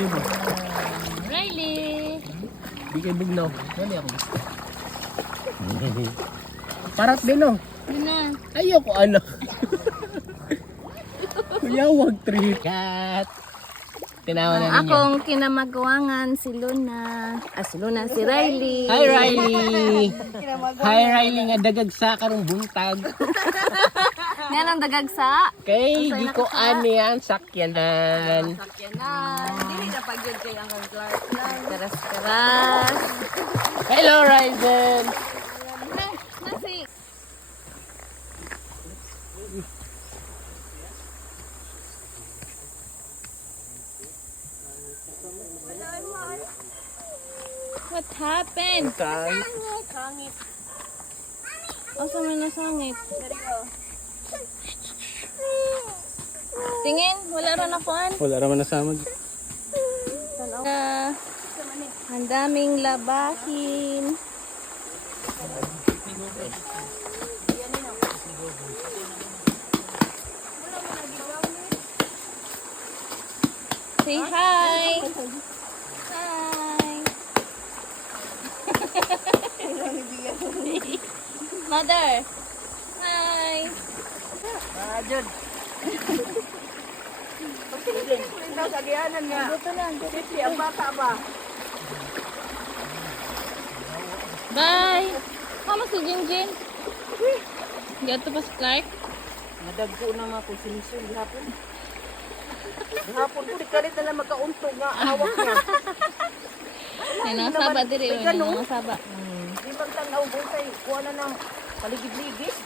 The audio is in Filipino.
Ayaw mo. Riley! Di kayo bugnaw. Dali ako. Parat din oh. Yun na. Ayoko anak. Kuya, wag trip. Cat. Tinawa na ninyo. Akong kinamagawangan si Luna. Si Riley. Hi Riley. Hi Riley nga dagag sa karong buntag. Nga lang dagagsa. Kay di ko ani ang sakyanan. Sakyanan. Dili na pagyod kay ang Clark lang. Karas-karas. Hello Ryzen. Nasi. What happened? Okay. Asa man nasangit? Tingin, wala ra na kuan. Wala raman nasama. Ang daming labahin. Say hi. Hi. Mother. Hi. Ajud. Ito sa gianan nga. Buto na. Sisi ang bata ba? Bye. Kama si Jinjin? Gato pa si Clark? Nadagko na mga kusinsun gihapon. Gihapon ko di ka rin na magkauntog nga hawak niya. Ay, nasaba diri. Nasaba. Di bang tanaw busay kuha na ng paligid-ligid.